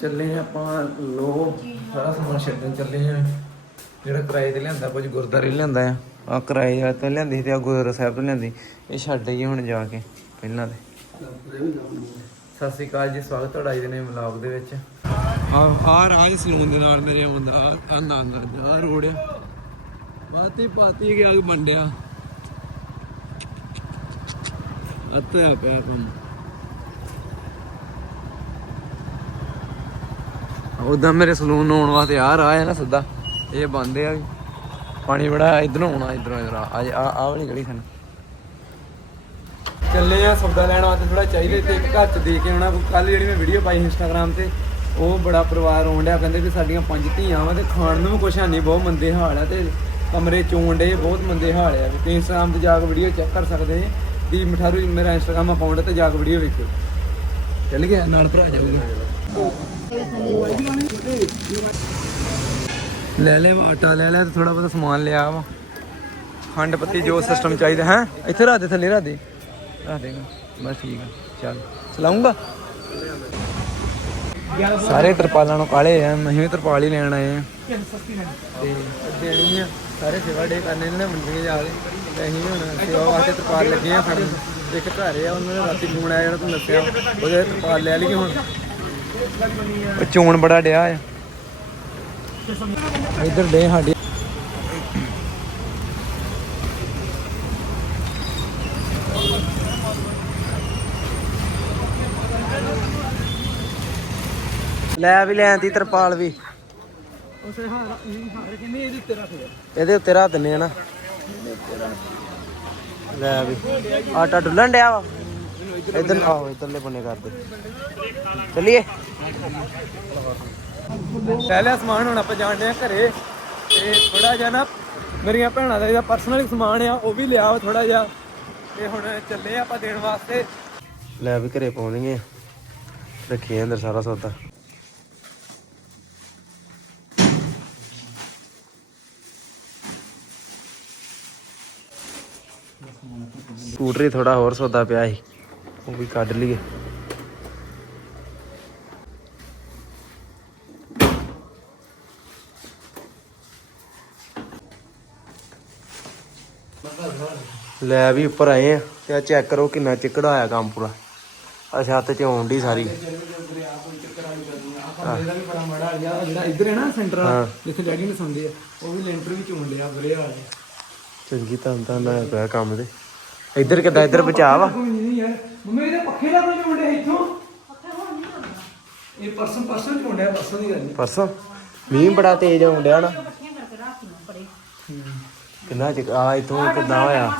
ਚੱਲੇ ਹਾਂ ਆਪਾਂ ਲੋ ਸਾਰਾ ਸਮਾਨ ਛੱਡਣ ਚੱਲੇ ਹਾਂ ਜਿਹੜਾ ਕਿਰਾਏ ਤੇ ਲਿਆਂਦਾ ਕੁਝ ਗੁਰਦਾਰੇ ਲਿਆਂਦਾ ਆ। ਆ ਕਿਰਾਏ ਵਾਲੇ ਤੋਂ ਲਿਆਂਦੀ ਤੇ ਆ ਗੁਰਦੁਆਰਾ ਸਾਹਿਬ ਤੋਂ ਲਿਆਂਦੀ। ਇਹ ਛੱਡ ਆਈਏ ਹੁਣ ਜਾ ਕੇ ਪਹਿਲਾਂ ਤੇ। ਸਤਿ ਸ੍ਰੀ ਅਕਾਲ ਜੀ ਸਵਾਗਤ ਤੁਹਾਡਾ ਦੇ ਨੇ ਵਲੌਗ ਦੇ ਵਿੱਚ। ਆ ਆ ਰਾਜ ਸਲੂਨ ਦੇ ਨਾਲ ਮੇਰੇ ਆਉਂਦਾ ਆ ਨੰਗ ਆ ਰੋੜ ਆ ਬਾਤੀ ਪਾਤੀ ਗਿਆ ਮੰਡਿਆ ਅੱਤਿਆ ਪਿਆ ਕੰਮ। ਉਦਾਂ ਮੇਰੇ ਸਲੂਨ ਆਉਣ ਵਾਸਤੇ ਆ ਰਾਹ ਹੈ ਨਾ ਸਿੱਧਾ। ਇਹ ਬੰਦ ਆ ਪਾਣੀ ਬੜਾ ਇਧਰੋਂ ਆਉਣਾ, ਇਧਰੋਂ ਇਧਰ ਆ ਆ ਆ ਵਾਲੀ ਗਲੀ ਸਾਨੂੰ। ਚੱਲੇ ਆ, ਸੌਦਾ ਲੈਣ ਵਾਸਤੇ ਥੋੜਾ ਚਾਹੀਦਾ ਤੇ ਇੱਕ ਘਰ ਚ ਦੇ ਕੇ ਆਉਣਾ। ਕੱਲ ਜਿਹੜੀ ਮੈਂ ਵੀਡੀਓ ਪਾਈ ਇੰਸਟਾਗ੍ਰam ਤੇ, ਉਹ ਬੜਾ ਪਰਿਵਾਰ ਆਉਣ ਡਿਆ। ਕਹਿੰਦੇ ਕਿ ਸਾਡੀਆਂ ਪੰਜ ਧੀਆਂ ਵਾ ਤੇ ਖਾਣ ਨੂੰ ਵੀ ਕੁਛ ਨਹੀਂ, ਬਹੁਤ ਮੰਦੇ ਹਾਲ ਆ ਤੇ ਕਮਰੇ ਚੋਣ ਡੇ ਬਹੁਤ ਮੰਦੇ ਹਾਲ ਆ। ਤੇ ਇੰਸਟਾਗ੍ਰam ਤੇ ਜਾ ਕੇ ਵੀਡੀਓ ਚੈੱਕ ਕਰ ਸਕਦੇ ਜੀ ਦੀ ਮਠਾਰੂ ਮੇਰਾ ਇੰਸਟਾਗ੍ਰam ਅਕਾਊਂਟ ਤੇ ਜਾ ਕੇ ਵੀਡੀਓ ਵੇਖੋ ਚੱਲ ਗਿਆ, ਨਾਲ ਭਰਾ ਜਾਊਗਾ। ਲੈ ਲੈ ਆਟਾ, ਲੈ ਲੈ, ਤੇ ਥੋੜਾ ਬਹੁਤਾ ਸਮਾਨ ਲਿਆ ਵਾ। ਖੰਡ ਪੱਤੀ ਜੋ ਸਿਸਟਮ ਚਾਹੀਦਾ, ਹੈ? ਇੱਥੇ ਰੱਖ ਦੇ, ਥੱਲੇ ਰੱਖ ਦੇ। ਰੱਖ ਦੇਗਾ ਬਸ ਠੀਕ ਆ, ਚੱਲ। ਚਲਾਉਂਗਾ? ਸਾਰੇ ਤਰਪਾਲਾਂ ਨੂੰ ਕਾਲੇ ਆ, ਅਸੀਂ ਵੀ ਤਰਪਾਲ ਹੀ ਲੈਣ ਆਏ ਆ। ਤੇ ਦੇਣੀ ਆ, ਸਾਰੇ ਸੇਵਾ ਡੇ ਕਰਨੇ ਨੇ ਮੰਡੀਆਂ ਜਾ ਕੇ। ਤੇ ਅਸੀਂ ਹੁਣ ਸੇਵਾ ਵਾਸਤੇ ਤਰਪਾਲ ਲੱਗੇ ਆ ਫੜਨ। ਇੱਕ ਘਰ ਆ, ਉਹਨਾਂ ਨੇ ਰਾਤੀ ਫੋਨ ਆਇਆ, ਜਿਹੜਾ ਤੂੰ ਦੱਸਿਆ। ਉਹਦੇ ਤਰਪਾਲ ਲੈ ਲਈ ਹੁਣ। ਉਹ ਚੋਣ ਬੜਾ ਡਿਆ ਆ। ਇੱਧਰ ਡੇ ਸਾਡੀ। ਲੈ ਵੀ ਲੈਣ ਦੀ ਤਰਪਾਲ ਵੀ। ਉਸੇ ਹਾਰ ਇਹ ਹਾਰ ਕਹਿੰਦੇ ਇਹਦੇ ਉੱਤੇ ਰੱਖ ਦੇ ਇਹਦੇ ਉੱਤੇ ਰੱਖ ਦਿੰਨੇ ਆ ਨਾ। ਲੈ ਵੀ। ਆਟਾ ਡੁੱਲਣ ਡਿਆ ਵਾ। ਇਧਰ ਆਓ ਇਧਰਲੇ ਬੰਨੇ ਕਰ ਦੇ। ਚਲਿਏ। ਲੈ ਸਮਾਨ ਹੁਣ ਆਪਾਂ ਜਾਣਦੇ ਆ ਘਰੇ ਤੇ ਥੋੜਾ ਜਿਹਾ ਨਾ ਮੇਰੀਆਂ ਭੈਣਾਂ ਦਾ ਜਿਹੜਾ ਪਰਸਨਲ ਸਮਾਨ ਆ, ਉਹ ਵੀ ਲਿਆ ਥੋੜਾ ਜਿਹਾ ਤੇ ਹੁਣ ਚੱਲੇ ਆਪਾਂ ਦੇਣ ਵਾਸਤੇ। ਲੈ ਵੀ ਘਰੇ ਪਾਉਣਗੇ। ਰੱਖੀਏ ਅੰਦਰ ਸਾਰਾ ਸੌਦਾ। ਸਕੂਟਰੀ ਥੋੜਾ ਹੋਰ ਸੌਦਾ ਪਿਆ ਸੀ, ਉਹ ਵੀ ਕੱਢ ਲਈਏ। ਲੈ ਵੀ ਉੱਪਰ ਆਏ ਆ ਤੇ ਆ ਚੈੱਕ ਕਰੋ ਕਿੰਨਾ ਚਿੱਕੜ ਆਇਆ ਕੰਮ ਪੂਰਾ। ਆ ਛੱਤ ਚ ਆਉਣ ਦੀ ਸਾਰੀ। ਇਹਦਾ ਵੀ ਬੜਾ ਮਾੜਾ ਜਿਹਾ ਜਿਹੜਾ ਇੱਧਰ ਹੈ ਨਾ ਸੈਂਟਰ ਹਾਂ। ਜਿੱਥੇ ਡੈਡੀ ਨੇ ਸੌਂਦੇ ਆ ਉਹ ਵੀ ਲੈਂਟਰ ਵੀ ਚੋਣ ਲਿਆ ਬਰੇ ਆ ਚੰਗੀ ਤਾਂ ਤਾਂ ਨਾ ਪਿਆ ਕੰਮ ਤੇ। ਇੱਧਰ ਕਿੱਦਾਂ ਇੱਧਰ ਬਚਾ ਵਾ? ਕੋਈ ਨਹੀਂ ਯਾਰ ਮੰਮੀ ਇਹਦੇ ਪੱਖੇ ਦਾ ਕੋਈ ਚੋਂਡੇ ਇੱਥੋਂ। ਇਹ ਪਰਸਨ ਪਰਸਨ ਚੋਂਡਿਆ ਪਰਸਨ ਦੀ ਗੱਲ ਨਹੀਂ। ਪਰਸੋਂ? ਮੀਂਹ ਬੜਾ ਤੇਜ਼ ਆਉਣ ਡਿਆ ਨਾ। ਕਿੰਨਾ ਚਿਕ ਆ ਇਥੋਂ ਕਿੱਦਾਂ ਹੋਇਆ?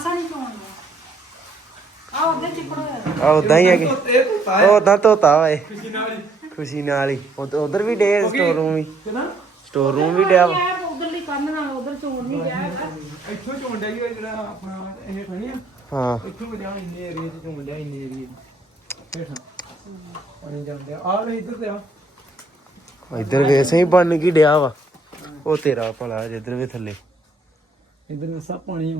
ਆ ਉਦਾਂ ਹੀ ਹੈਗੇ ਇਹ ਪੁੱਤਾ ਉਹ ਉਦਾਂ ਧੋਤਾ ਵਾ ਇਹ। ਖੁਸ਼ੀ ਨਾਲ ਹੀ। ਖੁਸ਼ੀ ਨਾਲ ਹੀ। ਉਧਰ ਵੀ ਡੇ ਸਟੋਰ ਰੂਮ ਵੀ। ਸਟੋਰ ਰੂਮ ਵੀ ਡਿਆ ਵਾ। ਉਧਰਲੀ ਕੰਨ ਨਾਲ ਉਧਰ ਚੋਣ ਨਹੀਂ ਗਿਆ ਇੱਥੋਂ ਚੋਂਡਿਆ ਜੀ ਜਿਹੜਾ ਆਪਣਾ ਇਹ ਖਣੀ ਆ। ਹਾਂ। ਇੱਥੋਂ ਜਾ ਇੰਨੇ ਏਰੀਆ ਚ ਚੋਂਡਿਆ ਇੰਨੇ ਏਰੀਆ ਹੇਠਾਂ। ਪਾਣੀ ਜਾਂਦੇ ਆ। ਆ ਲੈ ਇੱਧਰ ਤੇ ਆ। ਇੱਧਰ ਵੇਸੇ ਹੀ ਬਣ ਕੀ ਡਿਆ ਵਾ। ਉਹ ਤੇਰਾ ਭਲਾ ਜਿੱਧਰ ਵੀ ਥੱਲੇ। ਇੱਧਰ ਨੂੰ ਸਭ ਪਾਣੀ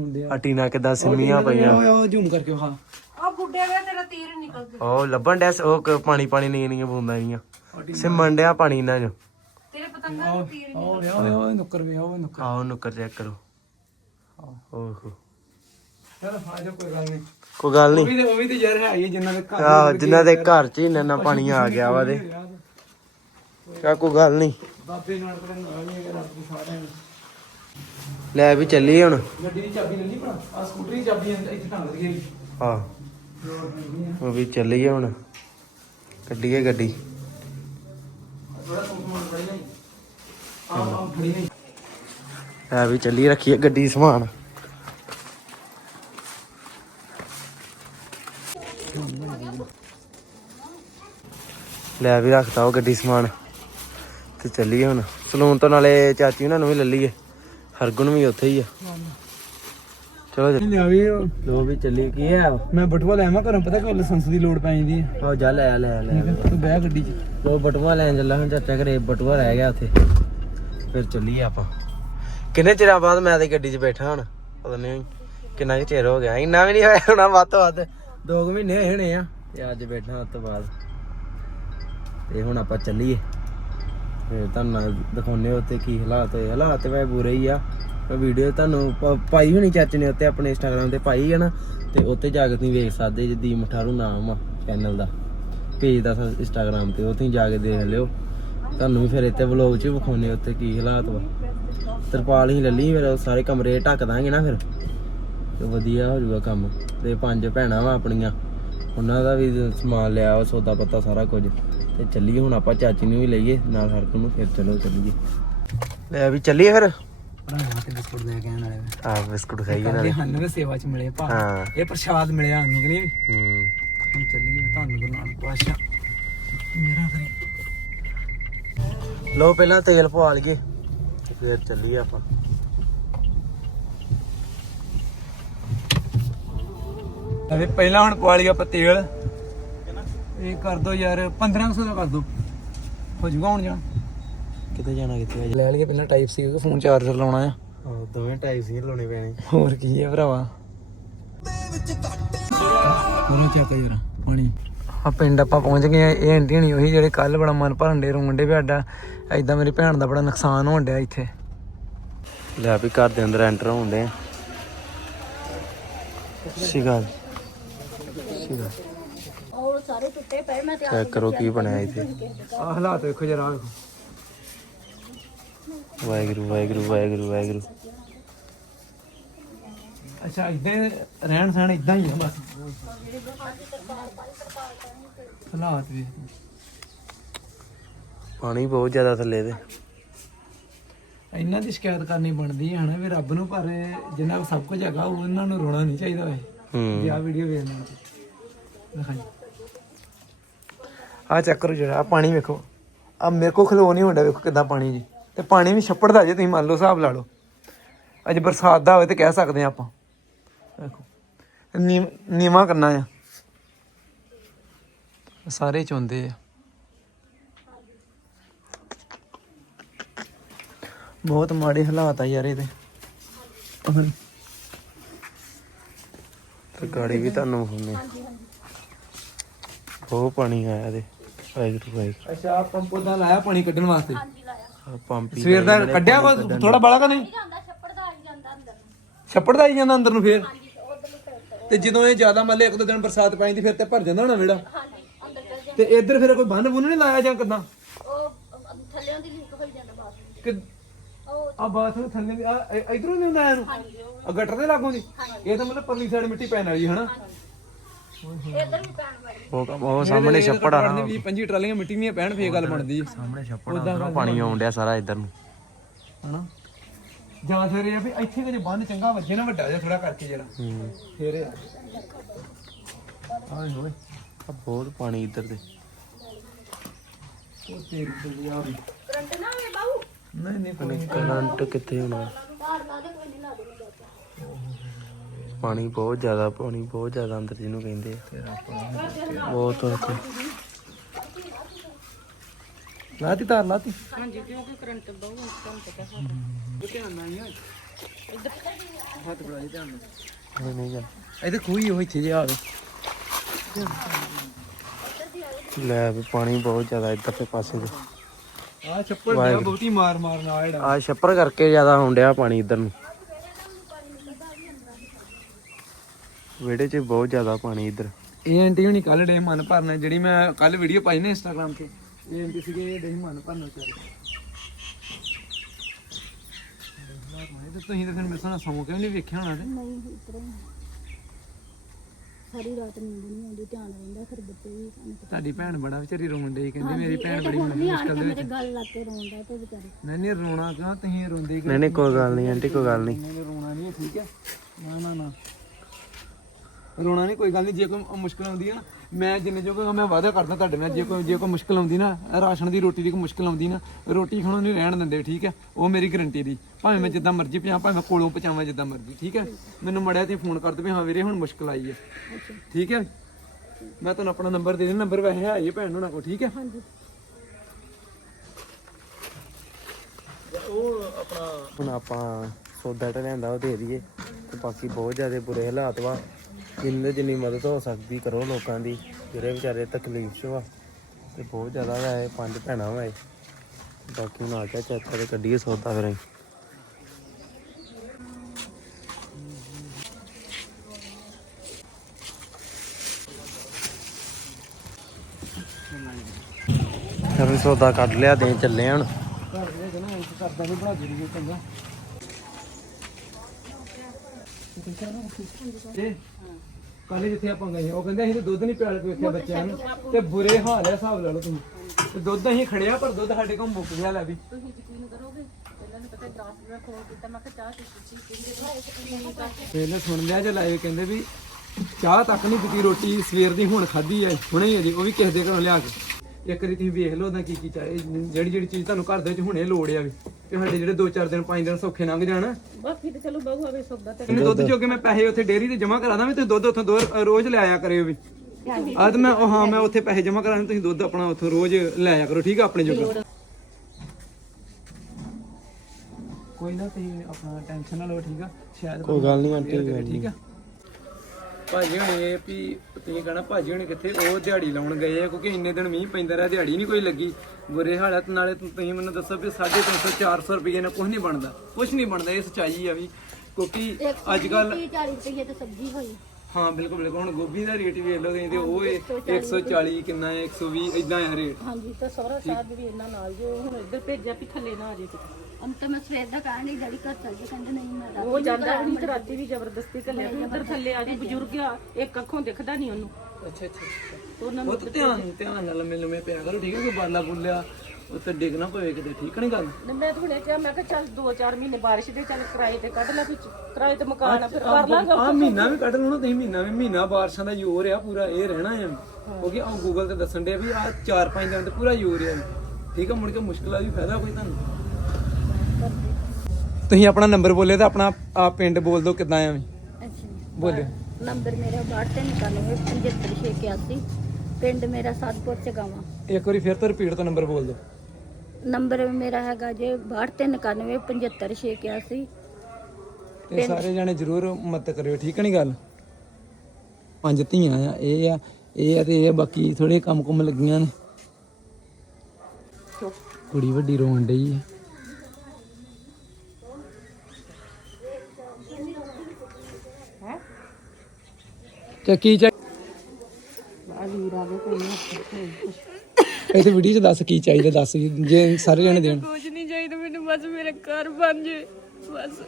ਆ ਕਿੱਦਾਂ ਸਿੰਮੀਆਂ ਪਈਆਂ। ਉਹ ਜ਼ੂਮ ਕਰਕੇ ਹਾਂ। ਆ ਗੁੱਡੇ ਵੇ ਤੇਰਾ ਤੀਰ ਨਿਕਲ ਗਿਆ ਉਹ ਲੱਭਣ ਡਿਆ ਸੀ, ਉਹ ਕ- ਪਾਣੀ ਪਾਣੀ ਨਹੀਂ ਨਹੀਂ ਬੂੰਦਾਂ ਜੀਆਂ ਸਿਮਣ ਡਿਆ ਪਾਣੀ ਇਹਨਾਂ ਚ। ਤੇਰੇ ਪਤੰਗਾਂ ਨੂੰ ਤੀਰ ਵੇ ਉਹ ਨੁੱਕਰ ਵੇ ਉਹ ਨੁੱਕਰ। ਆਓ ਨੁੱਕਰ ਚੈੱਕ ਕਰੋ। ਓਹੋ। ਚਲ ਆ ਜਾ ਕੋਈ ਗੱਲ ਨਹੀਂ। ਕੋਈ ਗੱਲ ਉਹ ਨਹੀਂ ਵੀ ਤੇ ਉਹ ਵੀ ਤੇ ਯਾਰ ਹੈ ਹੀ ਆ ਜਿੰਨਾ ਦੇ ਘਰ ਆਹ ਜਿਨ੍ਹਾਂ ਦੇ ਘਰ 'ਚ ਹੀ ਇੰਨਾ ਇੰਨਾ ਪਾਣੀ ਆ ਗਿਆ ਵਾ ਦੇ ਕਾ ਕੋਈ ਗੱਲ ਨਹੀਂ। ਬਾਬੇ ਨਾਲ ਕਰਨ ਨਾਲ ਹੀ ਹੈਗਾ ਰੱਬ ਦੇ ਸਾਰਿਆਂ ਨੂੰ ਲੈ ਵੀ ਚੱਲੀ ਹੁਣ। ਗੱਡੀ ਦੀ ਚਾਬੀ ਲੈ ਲਈ ਭਲਾ। ਆ ਸਕੂਟਰੀ ਦੀ ਚਾਬੀ ਇੱਥੇ ਟੰਗ ਦਈਏ ਹਾਂ। ਉਹ ਵੀ ਚੱਲੀਏ ਹੁਣ। ਕੱਢੀਏ ਗੱਡੀ। ਆ ਵੀ ਚੱਲੀ ਰੱਖੀਏ ਗੱਡੀ ਸਮਾਨ। ਲੈ ਵੀ ਰੱਖਤਾ ਉਹ ਗੱਡੀ ਸਮਾਨ। ਤੇ ਚੱਲੀਏ ਹੁਣ। ਸਲੂਨ ਤੋਂ ਨਾਲੇ ਚਾਚੀ ਉਹਨਾਂ ਨੂੰ ਵੀ ਲੈ ਲਈਏ। ਹਰਗੁਣ ਵੀ ਉੱਥੇ ਹੀ ਆ। ਚਲੋ ਜੀ। ਨਹੀਂ ਆਵੀ ਲੋ ਵੀ ਚੱਲੀ ਕੀ ਹੈ ਮੈਂ ਬਟੂਆ ਲੈਵਾਂ ਘਰੋਂ ਪਤਾ ਕਿ ਲਾਇਸੈਂਸ ਦੀ ਲੋੜ ਪੈ ਜਾਂਦੀ ਹੈ ਉਹ ਜਾ ਲੈ ਲੈ ਲੈ ਹੈ ਤੂੰ ਬਹਿ ਗੱਡੀ 'ਚ। ਉਹ ਬਟੂਆ ਲੈਣ ਚੱਲਾ ਹੁਣ ਚਾਚਾ ਘਰੇ ਬਟੂਆ ਰਹਿ ਗਿਆ ਉੱਥੇ। ਫਿਰ ਚੱਲੀਏ ਆਪਾਂ। ਕਿੰਨੇ ਚਿਰਾਂ ਬਾਅਦ ਮੈਂ ਤੇ ਗੱਡੀ 'ਚ ਬੈਠਾ ਹੁਣ? ਪਤਾ ਨਹੀਂ ਕਿੰਨਾ ਕੁ ਚਿਰ ਹੋ ਗਿਆ। ਇੰਨਾ ਵੀ ਨਹੀਂ ਹੋਇਆ ਹੋਣਾ ਵੱਧ ਤੋਂ ਵੱਧ। ਦੋ ਕੁ ਮਹੀਨੇ ਹੋਏ ਹੋਣੇ ਆ ਤੇ ਅੱਜ ਬੈਠਾ ਉਸ ਤੋਂ ਬਾਅਦ। ਤੇ ਹੁਣ ਆਪਾਂ ਚੱਲੀਏ। ਫਿਰ ਤੁਹਾਨੂੰ ਨਾਲ ਦਿਖਾਉਨੇ ਉੱਤੇ ਕੀ ਹਾਲਾਤ ਹੋਏ। ਹਾਲਾਤ ਵੈ ਬੁਰੇ ਹੀ ਆ। ਵੀਡੀਓ ਤੁਹਾਨੂੰ ਪਾਈ ਹੋਣੀ ਚਾਚੇ ਨੇ ਉੱਤੇ ਆਪਣੇ ਇੰਸਟਾਗ੍ਰam ਤੇ ਪਾਈ ਹੈ ਨਾ, ਤੇ ਉੱਤੇ ਜਾ ਕੇ ਤੁਸੀਂ ਵੇਖ ਸਕਦੇ ਜੀ ਦੀਪ ਮਠਾਰੂ ਨਾਮ ਆ ਚੈਨਲ ਦਾ ਪੇਜ ਦਾ ਇੰਸਟਾਗ੍ਰam ਤੇ ਉੱਥੇ ਜਾ ਕੇ ਦੇਖ ਲਿਓ। ਤੁਹਾਨੂੰ ਵੀ ਫਿਰ ਇੱਥੇ ਵਲੌਗ 'ਚ ਵਿਖਾਉਨੇ ਉੱਤੇ ਕੀ ਹਾਲਾਤ ਵਾ। ਤਰਪਾਲ ਹੀ ਲੱਲੀ ਫਿਰ ਸਾਰੇ ਕਮਰੇ ਢੱਕ ਦਾਂਗੇ ਨਾ ਫਿਰ। ਤੇ ਵਧੀਆ ਹੋ ਜਾਊਗਾ ਕੰਮ। ਤੇ ਪੰਜ ਭੈਣਾਂ ਵਾ ਆਪਣੀਆਂ, ਉਹਨਾਂ ਦਾ ਵੀ ਸਮਾਨ ਲਿਆ ਉਹ ਸੌਦਾ ਪੱਤਾ ਸਾਰਾ ਕੁਝ। ਤੇ ਚੱਲੀਏ ਹੁਣ ਆਪਾਂ ਚਾਚੀ ਨੂੰ ਵੀ ਲਈਏ, ਨਾਲ ਹਰਕ ਨੂੰ ਫਿਰ ਚਲੋ ਚੱਲੀਏ। ਲੈ ਵੀ ਚੱਲੀਏ ਫਿਰ। ਭਰਾਵਾਂ ਤੇ ਬਿਸਕੁਟ ਦੇ ਕੇ ਆਣ ਵਾਲੇ ਆ। ਬਿਸਕੁਟ ਖਾਈਏ ਨਾਲੇ। ਸਾਨੂੰ ਵੀ ਸੇਵਾ ਚ ਮਿਲੇ ਭਾ। ਹਾਂ। ਇਹ ਪ੍ਰਸ਼ਾਦ ਮਿਲਿਆ ਸਾਨੂੰ ਕਿ ਨਹੀਂ? ਹੂੰ। ਹੁਣ ਚੱਲੀਏ ਤੁਹਾਨੂੰ ਗੁਰੂ ਨਾਨਕ ਪਾਸ਼ਾ ਮੇਰਾ ਕਰੇ ਲੋ ਪਹਿਲਾਂ ਤੇਲ ਪਵਾ ਲਈਏ ਤੇ ਫਿਰ ਚੱਲੀਏ ਆਪਾਂ। ਅਰੇ ਪਹਿਲਾਂ ਹੁਣ ਪਵਾ ਲਿਆ ਆਪਾਂ ਤੇਲ। ਇਹ ਕਰ ਦੋ ਯਾਰ 1500 ਦਾ ਕਰ ਦੋ। ਹੋ ਜੂਗਾ ਹੁਣ ਜਾਣ ਕਿੱਥੇ ਜਾਣਾ ਕਿੱਥੇ ਆ ਲੈ ਲਈਏ ਪਹਿਲਾਂ ਟਾਈਪ ਸੀ ਕਿਉਂਕਿ ਫੋਨ ਚਾਰਜਰ ਲਾਉਣਾ ਆ। ਦੋਵੇਂ ਟਾਈਪ ਸੀ ਲਾਉਣੇ ਪੈਣੇ। ਹੋਰ ਕੀ ਹੈ ਭਰਾਵਾ? ਉਹਨਾਂ ਚੱਕ ਜਰਾ ਪਾਣੀ। ਆ ਪਿੰਡ ਆਪਾਂ ਪਹੁੰਚ ਗਏ ਆ ਇਹ ਆਂਟੀ ਨਹੀਂ ਉਹੀ ਜਿਹੜੇ ਕੱਲ ਬੜਾ ਮਨ ਭਰਨ ਦੇ ਰੋਂਡੇ ਵੀ ਸਾਡਾ। ਐਦਾਂ ਮੇਰੀ ਭੈਣ ਦਾ ਬੜਾ ਨੁਕਸਾਨ ਹੋਣ ਡਿਆ ਇੱਥੇ। ਲੈ ਵੀ ਘਰ ਦੇ ਅੰਦਰ ਐਂਟਰ ਹੁੰਦੇ ਆ। ਸਿਗਾ ਸਿਗਾ ਉਹ ਸਾਰੇ ਟੁੱਟੇ ਪਏ ਮੈਂ ਤੇ ਚੈੱਕ ਕਰੋ ਕੀ ਬਣਿਆ ਇੱਥੇ। ਆ ਹਾਲਾਤ ਵੇਖੋ ਜਰਾ ਵੇਖੋ। ਵਾਹਿਗੁਰੂ ਵਾਹਿਗੁਰੂ ਵਾਹਿਗੁਰੂ ਵਾਹਿਗੁਰੂ। ਅੱਛਾ ਇਦਾਂ ਰਹਿਣ ਸਹਿਣ ਇਦਾਂ ਹੀ ਆ ਬਸ। ਹਾਲਾਤ ਵੀ। ਪਾਣੀ ਬਹੁਤ ਜ਼ਿਆਦਾ ਥੱਲੇ ਤੇ। ਇਹਨਾਂ ਦੀ ਸ਼ਿਕਾਇਤ ਕਰਨੀ ਬਣਦੀ ਹੈ ਹਨਾ ਵੀ ਰੱਬ ਨੂੰ ਪਰ ਜਿੰਨਾ ਕੋਲ ਸਭ ਕੁਝ ਹੈਗਾ ਉਹ ਉਹਨਾਂ ਨੂੰ ਰੋਣਾ ਨਹੀਂ ਚਾਹੀਦਾ ਵੇ ਜੇ ਆ ਵੀਡੀਓ ਵੇਖਣਾ ਦਿਖਾਈ। ਆ ਚੈੱਕ ਕਰੋ ਜਰਾ ਆ ਪਾਣੀ ਵੇਖੋ। ਆ ਮੇਰੇ ਕੋ ਖਲੋ ਨਹੀਂ ਹੁੰਦਾ ਵੇਖੋ ਕਿਦਾਂ ਪਾਣੀ ਜੀ। ਤੇ ਪਾਣੀ ਵੀ ਛੱਪੜ ਦਾ ਜੇ ਤੁਸੀਂ ਮੰਨ ਲਓ ਹਿਸਾਬ ਲਾ ਲਓ। ਅੱਜ ਬਰਸਾਤ ਦਾ ਹੋਵੇ ਤੇ ਕਹਿ ਸਕਦੇ ਆ ਆਪਾਂ। ਨੀ- ਨੀਵਾਂ ਕਰਨਾ ਆ। ਸਾਰੇ ਚੁੰਦੇ ਆ। ਬਹੁਤ ਮਾੜੇ ਹਾਲਾਤ ਆ ਯਾਰ ਇਹਦੇ। ਤੇ ਗਾੜੀ ਵੀ ਤੁਹਾਨੂੰ ਹੁੰਨੇ ਬਹੁਤ ਪਾਣੀ ਆਇਆ ਵਾਹਿਗੁਰੂ ਵਾਹਿਗੁਰੂ ਅੱਛਾ ਪੰਪ ਦਾ ਲਾਇਆ ਪਾਣੀ ਕੱਢਣ ਵਾਸਤੇ? ਪੰਪ ਹੀ ਸਵੇਰ ਦਾ ਕੱਢਿਆ ਕੋ ਥੋੜਾ ਬਾਲਾ ਕਾ ਨਹੀਂ? ਛੱਪੜ ਦਾ ਹੀ ਜਾਂਦਾ ਅੰਦਰ ਨੂੰ। ਫੇਰ? ਤੇ। ਜਦੋਂ ਇਹ ਜ਼ਿਆਦਾ ਮੰਨ ਲਿਆ ਇੱਕ ਦੋ ਦਿਨ ਬਰਸਾਤ ਪੈਂਦੀ ਫਿਰ ਤੇ ਭਰ ਜਾਂਦਾ ਹੋਣਾ ਵਿਹੜਾ? ਤੇ ਇੱਧਰ ਫਿਰ ਕੋਈ ਬੰਨ ਬੁੰਨ ਨਹੀਂ ਲਾਇਆ ਜਾਂ ਕਿਦਾਂ? ਉਹ ਥੱਲੇੋਂ ਦੀ ਲੀਕ ਹੋਈ ਜਾਂਦਾ ਬਾਥਰੂਮ ਕਿ ਆ ਬਾਥਰੂਮ ਥੱਲੇ ਦੀ ਆ ਇੱਧਰੋਂ ਨਹੀਂ ਹੁੰਦਾ ਇਹਨੂੰ ਆ ਗਟਰ ਦੇ ਲਾਗੋਂ ਦੀ? ਇਹ ਤਾਂ ਮਤਲਬ ਪਰਲੀ ਸਾਈਡ ਮਿੱਟੀ ਪੈਣ ਵਾਲੀ ਹਨਾ? ਇੱਧਰ ਵੀ ਪੈਣ ਵਾਲੀ ਉਹ ਉਹ ਸਾਹਮਣੇ ਛੱਪੜ ਆ ਨਾ। 20 25 ਟਰਾਲੀਆਂ ਮਿੱਟੀ ਦੀਆਂ ਪੈਣ ਫੇਰ ਗੱਲ ਬਣਦੀ ਸਾਹਮਣੇ ਛੱਪੜ ਆ ਪਾਣੀ ਆਉਣ ਡਿਆ ਸਾਰਾ ਇੱਧਰ ਨੂੰ। ਹਨਾ? ਜਾਂ ਫਿਰ ਇਹ ਆ ਵੀ ਇੱਥੇ ਕਿਤੇ ਬੰਨ ਚੰਗਾ ਵੱਜੇ ਨਾ ਵੱਡਾ ਜਿਹਾ ਥੋੜਾ ਕਰਕੇ ਜਿਹੜਾ। ਹੂੰ। ਫੇਰ ਇਹ ਆਏ ਹੋਏ। ਆ ਬਹੁਤ ਪਾਣੀ ਇੱਧਰ ਤੇ ਉਹ ਤੇਰੀ ਪੰਜਾਬ ਵੀ। ਕਰੰਟ ਨਾ ਆਵੇ ਬਾਹੂ ਨਹੀਂ ਨਹੀਂ ਕੋਈ ਨਹੀਂ। ਕਰੰਟ ਕਿੱਥੇ ਹੋਣਾ। ਬਾਹਰ ਲਾ ਦੇ ਕੋਈ ਨਹੀਂ ਲਾ ਦੇਣੀ। ਪਾਣੀ ਬਹੁਤ ਜ਼ਿਆਦਾ ਪਾਣੀ ਬਹੁਤ ਜ਼ਿਆਦਾ ਅੰਦਰ ਜਿਹਨੂੰ ਕਹਿੰਦੇ ਆ। ਬਹੁਤ ਉੱਥੇ। ਲਾਤੀ ਤਾਰ ਲਾਤੀ। ਹਾਂਜੀ ਕਿਉਂਕਿ ਕਰੰਟ ਬਾਹੂ ਕੰਮ ਤੇ ਕਹਾ ਧਿਆਨ ਨਾਲ ਹੀ ਹੱਥ ਬੜਾ ਜੀ ਧਿਆਨ ਨਾਲ ਨਹੀਂ ਨਹੀਂ ਗੱਲ ਇਹਦੇ ਖੂਹੀ ਉਹ ਇੱਥੇ ਜਿਹਾ ਆਵੇ ਲੈ ਵੀ ਪਾਣੀ ਬਹੁਤ ਜ਼ਿਆਦਾ ਇੱਧਰ ਤੇ ਪਾਸੇ ਆ ਛੱਪੜ ਦਾ ਬਹੁਤੀ ਮਾਰ ਮਾਰ ਨਾ ਜਿਹੜਾ। ਆ ਛੱਪਰ ਕਰਕੇ ਜ਼ਿਆਦਾ ਡਿਆ ਪਾਣੀ ਇੱਧਰ ਨੂੰ। ਵਿਹੜੇ 'ਚ ਬਹੁਤ ਜ਼ਿਆਦਾ ਪਾਣੀ ਇੱਧਰ। ਇਹ ਆਂਟੀ ਹੁਣੀ ਕੱਲ ਡੇ ਮਨ ਭਰਨਾ ਜਿਹੜੀ ਮੈਂ ਕੱਲ ਵੀਡੀਓ ਪਾਈ ਨਾ ਇੰਸਟਾਗ੍ਰam ਤੇ ਇਹ ਆਂਟੀ ਸੀਗੇ ਇਹ ਡੇ ਮਨ ਭਰਨਾ ਚਾਹੀਦਾ ਤੇ ਤੁਸੀਂ ਤਾਂ ਫਿਰ ਮੇਰੇ ਸਾਹ ਸੌਂ ਕੇ ਵੀ ਨਹੀਂ ਵੇਖਿਆ ਹੋਣਾ ਤੇ। ਨਹੀਂ ਇਤਰਾ ਸਾਰੀ ਰਾਤ ਨੀਂਦ ਨਹੀਂ ਆਉਂਦੀ ਧਿਆਨ ਰਹਿੰਦਾ ਫਿਰ ਬੱਚੇ ਵੀ ਸਾਨੂੰ ਤੁਹਾਡੀ ਭੈਣ ਬੜਾ ਵਿਚਾਰੀ ਰੋਣ ਡਈ ਕਹਿੰਦੀ ਮੇਰੀ ਭੈਣ ਬੜੀ ਹੁਣ ਨਹੀਂ ਆਣ ਕੇ ਮੇਰੇ ਗੱਲ ਲਾ ਕੇ ਰੋਂਦਾ ਤੇ ਵਿਚਾਰੇ। ਨਹੀਂ ਨਹੀਂ ਰੋਣਾ ਕਿਉਂ? ਤੁਸੀਂ ਰੋਂਦੇ ਕਿਉਂ ਨਹੀਂ ਨਹੀਂ ਕੋਈ ਗੱਲ ਨਹੀਂ ਆਂਟੀ ਕੋਈ ਗੱਲ ਨਹੀਂ ਨਹੀਂ ਰੋਣਾ ਨਹੀਂ ਠੀਕ ਹੈ। ਨਾ ਨਾ ਨਾ। ਰੋਣਾ ਨਹੀਂ ਕੋਈ ਗੱਲ ਨਹੀਂ ਜੇ ਕੋਈ ਮੁਸ਼ਕਲ ਆਉਂਦੀ ਹੈ ਨਾ ਮੈਂ ਜਿੰਨੇ ਜੋ ਕੋਈ ਮੈਂ ਵਾਅਦਾ ਕਰਦਾ ਤੁਹਾਡੇ ਨਾਲ ਜੇ ਕੋਈ ਜੇ ਕੋਈ ਮੁਸ਼ਕਲ ਆਉਂਦੀ ਨਾ ਰਾਸ਼ਨ ਦੀ ਰੋਟੀ ਦੀ ਕੋਈ ਮੁਸ਼ਕਲ ਆਉਂਦੀ ਨਾ ਰੋਟੀ ਖਾਣੋਂ ਨਹੀਂ ਰਹਿਣ ਦਿੰਦੇ ਠੀਕ ਹੈ? ਉਹ ਮੇਰੀ ਗਰੰਟੀ ਦੀ ਭਾਵੇਂ ਮੈਂ ਜਿੱਦਾਂ ਮਰਜ਼ੀ ਪਜਾਂ ਭਾਵੇਂ ਕੋਲੋਂ ਪਚਾਵਾਂ ਜਿੱਦਾਂ ਮਰਜ਼ੀ ਠੀਕ ਹੈ? ਮੈਨੂੰ ਮੜਿਆ ਤੇ ਫੋਨ ਕਰ ਦੇਵੇ ਹਾਂ ਵੀਰੇ ਹੁਣ ਮੁਸ਼ਕਲ ਆਈ ਹੈ। ਠੀਕ ਹੈ? ਮੈਂ ਤੁਹਾਨੂੰ ਆਪਣਾ ਨੰਬਰ ਦੇ ਦੇਣਾ ਨੰਬਰ ਵੈਸੇ ਹੈ ਹੀ ਭੈਣ ਹੋਣਾ ਕੋ ਠੀਕ ਹੈ? ਹਾਂਜੀ। ਹੁਣ ਆਪਾਂ ਸੌਦਾ ਟ ਉਹ ਦੇ ਦਈਏ। ਤੇ ਬਾਕੀ ਬਹੁਤ ਜ਼ਿਆਦਾ ਬੁਰੇ ਹਾਲਾਤ ਵਾ। ਜਿੰਨੇ ਜਿੰਨੀ ਮਦਦ ਹੋ ਸਕਦੀ ਕਰੋ ਲੋਕਾਂ ਦੀ, ਜਿਹੜੇ ਵਿਚਾਰੇ ਤਕਲੀਫ 'ਚ ਵਾ, ਤੇ ਬਹੁਤ ਜ਼ਿਆਦਾ ਵਾ ਇਹ ਪੰਜ ਭੈਣਾਂ ਵਾ ਇਹ। ਬਾਕੀ ਹੁਣ ਆ ਗਿਆ ਚਾਚਾ ਤੇ ਕੱਢੀਏ ਸੌਦਾ ਫਿਰ ਅਸੀਂ। ਫਿਰ ਸੌਦਾ ਕੱਢ ਲਿਆ ਦੇ ਚੱਲੇ ਹੁਣ। ਕਰਦਾ ਨਹੀਂ ਬਣਾ ਜਰੀ ਚੰਗਾ। ਕੱਲ ਜਿੱਥੇ ਆਪਾਂ ਗਏ ਉਹ ਕਹਿੰਦੇ ਅਸੀਂ ਤਾਂ ਦੁੱਧ ਨਹੀਂ ਪਿਆਲ ਕੇ ਬੱਚਿਆਂ ਨੂੰ। ਤੇ ਬੁਰੇ ਹਾਲ ਹੈ ਹਿਸਾਬ ਲਾ ਲਓ ਤੁਸੀਂ। ਤੇ ਦੁੱਧ ਅਸੀਂ ਖੜਿਆ ਪਰ ਦੁੱਧ ਸਾਡੇ ਕੋਲ ਮੁੱਕ ਗਿਆ ਲੈ ਵੀ। ਤੁਸੀਂ ਯਕੀਨ ਕਰੋਗੇ? ਇਹਨਾਂ ਨੇ ਪਤਾ ਗਲਾਸ ਮੈਂ ਫੋਨ ਕੀਤਾ ਮੈਂ ਕਿਹਾ ਚਾਹ ਪੀਤੀ ਸੀ ਕਹਿੰਦੇ ਪਹਿਲਾਂ ਸੁਣ ਲਿਆ ਜੇ ਲਾਈਵ ਕਹਿੰਦੇ ਵੀ ਚਾਹ ਤੱਕ ਨਹੀਂ ਪੀਤੀ ਰੋਟੀ ਸਵੇਰ ਦੀ ਹੁਣ ਖਾਧੀ ਹੈ ਹੁਣੇ ਹੀ ਅਜੇ ਉਹ ਵੀ ਕਿਸੇ ਦੇ ਘਰੋਂ ਲਿਆ ਕੇ। ਇੱਕ ਵਾਰੀ ਤੁਸੀਂ ਵੇਖ ਲਓ ਉਹਦਾ ਕੀ ਕੀ ਚਾਹੇ ਜਿਹੜੀ ਜਿਹੜੀ ਚੀਜ਼ ਤੁਹਾਨੂੰ ਘਰ ਦੇ ਵਿੱਚ ਹੁਣੇ ਲੋੜ ਆ ਵੀ ਤੇ ਸਾਡੇ ਜਿਹੜੇ 2-4 ਦਿਨ 5 ਦਿਨ ਸੌਖੇ ਲੰਘ ਜਾਣ। ਬਾਕੀ ਤੇ ਚਲੋ ਬਹੁ ਆਵੇ ਸੌਦਾ ਤੇ ਇਹਨੇ ਦੁੱਧ ਜੋਗੇ ਮੈਂ ਪੈਸੇ ਉੱਥੇ ਡੇਅਰੀ ਤੇ ਜਮ੍ਹਾਂ ਕਰਾ ਦਾਂ ਵੀ ਤੁਸੀਂ ਦੁੱਧ ਉੱਥੋਂ ਦੋ ਰੋਜ਼ ਲੈ ਆਇਆ ਕਰਿਓ ਵੀ। ਆਦ ਮੈਂ ਉਹ ਹਾਂ ਮੈਂ ਉੱਥੇ ਪੈਸੇ ਜਮ੍ਹਾਂ ਕਰਾਣੇ ਤੁਸੀਂ ਦੁੱਧ ਆਪਣਾ ਉੱਥੋਂ ਰੋਜ਼ ਲੈ ਆਇਆ ਕਰੋ ਠੀਕ ਆ ਆਪਣੇ ਜੋਗਾ। ਕੋਈ ਨਾ ਤੁਸੀਂ ਆਪਣਾ ਟੈਨਸ਼ਨ ਨਾ ਲਓ ਠੀਕ ਆ? ਸ਼ਾਇਦ ਕੋਈ ਗੱਲ ਨਹੀਂ ਆਂਟੀ, ਠੀਕ ਆ? ਭਾਜੀ ਹੁਣੇ ਇਹ ਵੀ ਤੁਸੀਂ ਕਹਣਾ ਭਾਜੀ ਹੁਣੇ ਕਿੱਥੇ ਉਹ ਦਿਹਾੜੀ ਲਾਉਣ ਗਏ ਆ ਕਿਉਂਕਿ ਇੰਨੇ ਦਿਨ ਮੀਂਹ ਪੈਂਦਾ ਰਿਹਾ ਦਿਹਾੜੀ ਨਹੀਂ ਕੋਈ ਲੱਗੀ। ਬੁਰੇ ਹਾਲਤ ਨਾਲੇ ਤੁਸੀਂ ਮੈਨੂੰ ਦੱਸੋ ਵੀ 350 400 ਰੁਪਏ ਨਾਲ ਕੁਝ ਨਹੀਂ ਬਣਦਾ। ਕੁਝ ਨਹੀਂ ਬਣਦਾ ਇਹ ਸੱਚਾਈ ਆ ਵੀ ਕਿਉਂਕਿ ਅੱਜ ਕੱਲ 40 ਰੁਪਏ ਤੇ ਸਬਜ਼ੀ ਹੋਈ। ਹਾਂ ਬਿਲਕੁਲ ਬਿਲਕੁਲ ਹੁਣ ਗੋਭੀ ਦਾ ਰੇਟ ਵੇਖ ਲਓ ਤੁਸੀਂ ਤੇ ਉਹ ਇਹ 140 ਕਿੰਨਾ ਹੈ 120 ਇਦਾਂ ਆ ਰੇਟ। ਹਾਂਜੀ ਤੇ ਸਹੁਰਾ ਸਾਹਿਬ ਵੀ ਇਹਨਾਂ ਨਾਲ ਜੋ ਹੁਣ ਇੱਧਰ ਭੇਜਿਆ ਵੀ ਥੱਲੇ ਨਾ ਆ ਜੇ ਅੰਤ ਮੈਂ ਸਵੇਰ ਦਾ ਕਹਿਣ ਨਹੀਂ ਡੈਡੀ ਘਰ ਚੱਲ ਜਾ ਕਹਿੰਦੇ ਨਹੀਂ ਮੈਂ ਰਾਤ ਉਹ ਜਾਂਦਾ ਨਹੀਂ ਤੇ ਰਾਤੀ ਵੀ ਜ਼ਬਰਦਸਤੀ ਘੱਲਿਆ ਵੀ ਇੱਧਰ ਥੱਲੇ ਆ ਜੀ ਬਜ਼ੁਰਗ ਆ ਇੱਕ ਅੱਖੋਂ ਦਿਖਦਾ ਨਹੀਂ ਉਹਨੂੰ। ਅੱਛਾ ਅੱਛਾ ਉਹਨਾਂ ਉਹ ਤਾਂ ਧਿਆਨ ਧਿਆਨ ਨਾਲ ਲੰਮੇ ਲੰਮੇ ਪਿਆ ਕਰੋ ਠੀਕ ਹੈ ਕੋਈ ਬਾਲਾ ਬੁੱਲਿਆ ਉੱਤੇ ਡਿੱਗ ਨਾ ਪਵੇ ਕਿਤੇ ਠੀਕ ਨਹੀਂ ਗੱਲ? ਨੇ ਮੈਂ ਤਾਂ ਹੁਣੇ ਕਿਹਾ ਮੈਂ ਕਿਹਾ ਚੱਲ 2-4 ਮਹੀਨੇ ਬਾਰਿਸ਼ ਦੇ ਚੱਲ ਕਿਰਾਏ ਤੇ ਕੱਢ ਲੈ ਕੁਝ ਕਿਰਾਏ ਤੇ ਮਕਾਨ ਆ ਫਿਰ ਕਰ ਲਾਂਗਾ ਆ ਮਹੀਨਾ ਵੀ ਕੱਢ ਲਓ ਨਾ ਤੁਸੀਂ ਮਹੀਨਾ ਵੀ ਮਹੀਨਾ ਬਾਰਿਸ਼ਾਂ ਦਾ ਜ਼ੋਰ ਆ ਪੂਰਾ ਇਹ ਰਹਿਣਾ ਆ। ਕਿਉਂਕਿ ਆ ਗੂਗਲ ਤੇ ਦੱਸਣ ਦੇ ਵੀ ਆ 4-5 ਦਿਨ ਤੇ ਪੂਰਾ ਜ਼ੋਰ ਆ। ਠੀਕ ਆ ਮੁੜ ਕੇ ਮੁਸ਼ਕਲਾਂ ਵੀ ਫਾਇਦਾ ਕੋਈ ਤੁਹਾਨੂੰ? ਤੁਸੀਂ ਆਪਣਾ ਨੰਬਰ ਬੋਲੇ ਤਾਂ ਆਪਣਾ ਆ ਪਿੰਡ ਬੋਲ ਦਿਓ ਕਿੱਦਾਂ ਆ ਵੀ। ਅੱਛਾ ਬੋਲਿਓ। ਨੰਬਰ ਮੇਰਾ 62997581 ਪਿੰਡ ਮੇਰਾ ਸਾਧਪੁਰ ਚਗਾਵਾ ਇੱਕ ਵਾਰੀ ਫਿਰ ਤੋਂ ਰਿਪੀਟ ਤੋਂ ਨੰਬਰ ਬੋਲ ਦਿਓ। ਨੰਬਰ ਮੇਰਾ ਹੈਗਾ ਜੇ 62997581 ਤੇ ਸਾਰੇ ਜਾਣੇ ਜ਼ਰੂਰ ਮਦਦ ਕਰਿਓ ਠੀਕ ਨਹੀਂ ਗੱਲ? ਪੰਜ ਧੀਆਂ ਆ ਇਹ ਆ ਇਹ ਆ ਤੇ ਇਹ ਆ, ਬਾਕੀ ਥੋੜੇ ਕੰਮ ਕੁਮ ਲੱਗੀਆਂ ਨੇ। ਕੁੜੀ ਵੱਡੀ ਰੋਣ ਡਈ ਹੈ ਤੇ ਕੀ ਚਾਹੀ ਇਹ ਤੇ ਵੀਡੀਓ ਚ ਦੱਸ ਕੀ ਚਾਹੀਦਾ ਦੱਸ ਜੇ ਸਾਰੇ ਜਣੇ ਦੇਣ। ਕੁਝ ਨਹੀਂ ਚਾਹੀਦਾ ਮੈਨੂੰ ਬਸ ਮੇਰਾ ਘਰ ਬਣ ਜੇ। ਬਸ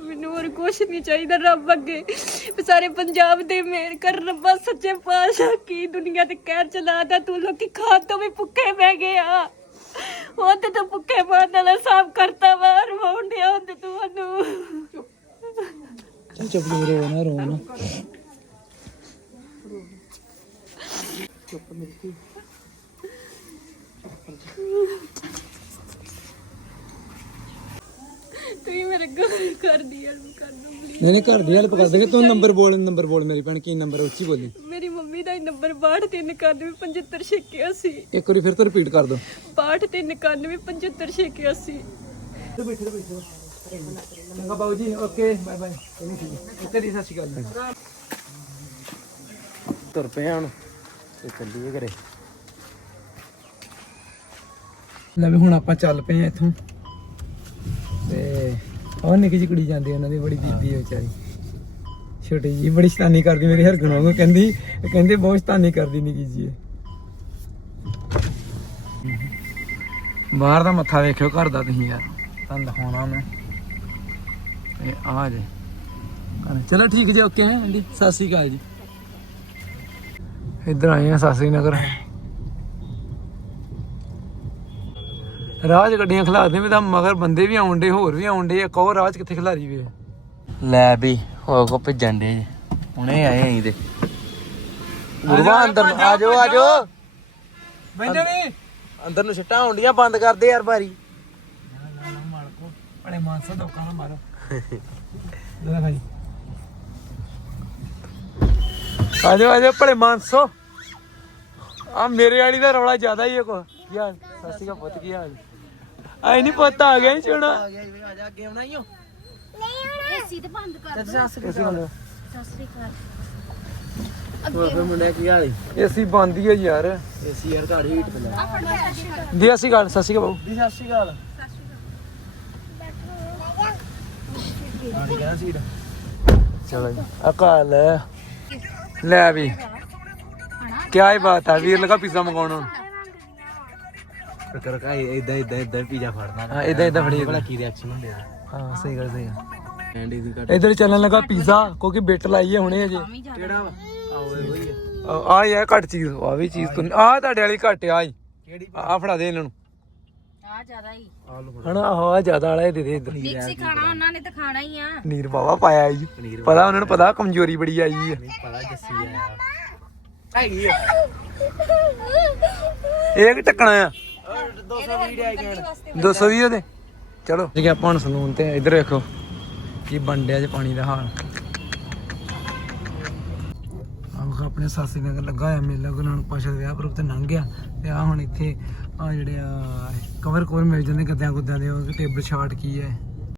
ਮੈਨੂੰ ਹੋਰ ਕੁਝ ਨਹੀਂ ਚਾਹੀਦਾ ਰੱਬ ਅੱਗੇ। ਸਾਰੇ ਪੰਜਾਬ ਦੇ ਮੇਰ ਕਰ ਰੱਬਾ ਸੱਚੇ ਪਾਤਸ਼ਾਹ ਕੀ ਦੁਨੀਆ ਤੇ ਕਹਿਰ ਚਲਾਦਾ ਤੂੰ ਲੋਕੀ ਖਾਣ ਤੋਂ ਵੀ ਭੁੱਖੇ ਬਹਿ ਗਏ ਆ ਉਹ ਤੇ ਤੂੰ ਭੁੱਖੇ ਮਾਰਨ ਵਾਲਾ ਸਾਫ਼ ਕਰਤਾ ਵਾ ਡਿਆ ਹੁੰਦੇ ਤੁਹਾਨੂੰ ਚੱਲ ਚੁੱਪ ਰੋ ਨਾ ਰੋ ਨਾ। ਤੁਸੀਂ ਮੇਰੇ ਘਰ ਕਰ ਦੀ ਹੈਲਪ ਕਰ ਦੋ please। ਨਹੀਂ ਨਹੀਂ ਘਰ ਦੀ ਹੈਲਪ ਕਰ ਦੇਗੇ ਤੂੰ ਨੰਬਰ ਬੋਲ ਨੰਬਰ ਬੋਲ ਮੇਰੀ ਭੈਣ ਕੀ ਨੰਬਰ ਉੱਚੀ ਬੋਲੀ। ਮੇਰੀ ਮੰਮੀ ਦਾ ਨੰਬਰ 6239755681 ਇੱਕ ਵਾਰੀ ਫਿਰ ਤੋਂ ਰਿਪੀਟ ਕਰ ਦੋ। 6239755681 ਬੈਠੋ ਬੈਠੋ। ਚੰਗਾ ਬਾਬੂ ਜੀ ਓਕੇ ਬਾਏ ਬਾਏ। ਠੀਕ ਦੀ ਸਤਿ ਸ਼੍ਰੀ ਅਕਾਲ। ਤੁਰ ਹੁਣ। ਤੇ ਚੱਲੀਏ ਘਰੇ। ਲੈ ਵੀ ਹੁਣ ਆਪਾਂ ਚੱਲ ਪਏ ਆ ਇੱਥੋਂ। ਤੇ ਉਹ ਨਿੱਕੀ ਜਿਹੀ ਕੁੜੀ ਜਾਂਦੀ ਉਹਨਾਂ ਦੀ ਬੜੀ ਬੀਬੀ ਹੈ ਵਿਚਾਰੀ। ਛੋਟੀ ਜੀ ਬੜੀ ਸ਼ਤਾਨੀ ਕਰਦੀ ਮੇਰੀ ਹਰਗੁਣ ਵਾਂਗੂ। ਕਹਿੰਦੀ ਕਹਿੰਦੇ ਬਹੁਤ ਸ਼ਤਾਨੀ ਕਰਦੀ ਨਿੱਕੀ ਜੀ ਇਹ। ਬਾਹਰ ਦਾ ਮੱਥਾ ਵੇਖਿਓ ਘਰ ਦਾ ਤੁਸੀਂ ਯਾਰ। ਤੁਹਾਨੂੰ ਦਿਖਾਉਣਾ ਮੈਂ। ਇਹ ਆ ਜੇ। ਚਲੋ ਠੀਕ ਜੀ ਓਕੇ ਹੈ ਆਂਟੀ। ਸਤਿ ਸ਼੍ਰੀ ਅਕਾਲ ਜੀ। ਇੱਧਰ ਆਏ ਆ ਸਾਸਰੀ ਨਗਰ। ਰਾਜ ਗੱਡੀਆਂ ਖਿਲਾਰਦੇ ਵੀ ਤਾਂ ਮਗਰ ਬੰਦੇ ਵੀ ਆਉਂਦੇ ਹੋਰ ਵੀ ਆਉਂਦੇ ਆ ਕਹੋ ਰਾਜ ਕਿੱਥੇ ਖਿਲਾਰੀ ਵੇ। ਲੈ ਵੀ ਹੋ ਕੋ ਭੱਜਣ ਦੇ ਹੁਣੇ ਆਏ ਆਂ ਤੇ। ਗੁਰਵਾ ਅੰਦਰ ਨੂੰ ਆ ਜਾਓ ਆ ਜਾਓ ਬੰਦੇ ਨੇ ਅੰਦਰ ਨੂੰ ਛਿੱਟਾਂ ਹੁੰਦੀਆਂ ਬੰਦ ਕਰ ਦੇ ਯਾਰ ਭਾਰੀ ਬੜੇ ਮਾਨਸਾ ਧੋਕਾ ਨਾ ਮਾਰੋ। ਲੈ ਭਾਈ। ਆ ਜਾਓ ਆ ਜਾਓ ਭਲੇ ਮਾਨਸੋ। ਆ ਮੇਰੇ ਵਾਲੀ ਦਾ ਰੌਲਾ ਜ਼ਿਆਦਾ ਹੀ ਹੈ ਕੋ ਕੀ ਹਾਲ ਸਤਿ ਸ਼੍ਰੀ ਅਕਾਲ ਪੁੱਤ ਕੀ ਹਾਲ? ਆਈ ਨਹੀਂ ਪੁੱਤ ਆ ਗਿਆ ਚੋਣਾ ਆ ਗਿਆ ਆ ਜਾ ਅੱਗੇ ਆਉਣਾ ਹੀ ਹੋ ਏਸੀ ਤੇ ਬੰਦ ਕਰ ਕਿਸੇ ਨਾਲ ਸਤਿ ਸ੍ਰੀ ਅਕਾਲ। ਹੋਰ ਫਿਰ ਮੁੰਡੇ ਕੀ ਹਾਲ ਏਸੀ ਬੰਦ ਹੀ ਹੈ ਯਾਰ। ਏਸੀ ਯਾਰ ਘਰ ਹੀਟ ਪੈਂਦਾ ਦੀ ਅਸੀਂ ਗੱਲ ਸ਼੍ਰੀ ਅਕਾਲ ਬਾਊ। ਦੀ ਕਹਿੰਦਾ ਸੀਟ ਚਲੋ ਜੀ ਅਕਾਲ ਲੈ ਵੀ। ਕੀ ਹੀ ਬਾਤ ਹੈ ਵੀਰ ਲਗਾ ਪੀਜ਼ਾ ਮੰਗਾਉਣਾ ਕਰ ਕਾ ਇਦਾਂ ਇਦਾਂ ਇਦਾਂ ਪੀਜ਼ਾ ਫੜਨਾ। ਹਾਂ ਇਦਾਂ ਇਦਾਂ ਫੜੀ। ਭਲਾ ਕੀ ਰਿਐਕਸ਼ਨ ਹੁੰਦੇ ਆ। ਹਾਂ ਸਹੀ ਗੱਲ ਸਹੀ ਗੱਲ। ਇਧਰ ਚੱਲਣ ਲੱਗਾ ਪੀਜ਼ਾ ਕਿਉਂਕਿ ਬਿੱਟ ਲਾਈ ਹੈ ਹੁਣੇ ਅਜੇ। ਕਿਹੜਾ ਆ। ਆ ਆ ਯਾਰ ਘੱਟ ਚੀਜ਼ ਆ ਵੀ ਚੀਜ਼। ਤੋਂ ਆ ਤੁਹਾਡੇ ਵਾਲੀ ਘੱਟ ਆ ਹੀ ਕਿਹੜੀ? ਆ ਫੜਾ ਦੇ ਇਹਨਾਂ ਨੂੰ। ਆ ਜ਼ਿਆਦਾ ਹੀ। ਆ ਲੋ ਹਨਾ ਆਹ ਜ਼ਿਆਦਾ ਵਾਲਾ ਇਹ ਦੇ ਦੇ ਇਧਰ ਮਿਕਸੀ ਖਾਣਾ ਉਹਨਾਂ ਨੇ ਤਾਂ ਖਾਣਾ ਹੀ ਆ। ਨੀਰ ਬਾਵਾ ਪਾਇਆ ਜੀ। ਪਨੀਰ ਪਤਾ ਉਹਨਾਂ ਨੂੰ ਪਤਾ ਕਮਜ਼ੋਰੀ ਬੜੀ ਆਈ ਹੈ ਨਹੀਂ ਪਤਾ ਜੱਸੀ ਆਇਆ ਹੈਗੀ ਆ ਇਹ। ਕਿ ਟੱਕਣਾ ਆ। 220 ਡਿਆ ਕਹਿਣ। 220 ਉਹਦੇ। ਚਲੋ। ਠੀਕ ਹੈ ਆਪਾਂ ਹੁਣ ਸਲੂਨ ਤੇ ਇੱਧਰ ਵੇਖੋ ਕੀ ਬੰਡਿਆ ਚ ਪਾਣੀ ਦਾ ਹਾਲ। ਆਹ ਆਪਣੇ ਸਾਸੀ ਨਗਰ ਲੱਗਾ ਹੋਇਆ ਮੇਲਾ ਗੁਰੂ ਨਾਨਕ ਪਾਸ਼ਾ ਦੇ ਵਿਆਹ ਪਰ ਤੇ ਲੰਘ ਗਿਆ। ਤੇ ਆ ਹੁਣ ਇੱਥੇ ਆ ਜਿਹੜੇ ਆ ਕਵਰ ਕਵਰ ਮਿਲ ਜਾਂਦੇ ਗੱਦਿਆਂ ਗੁੱਦਿਆਂ ਦੇ ਉਹ ਟੇਬਲ ਛਾਟ ਕੀ ਹੈ?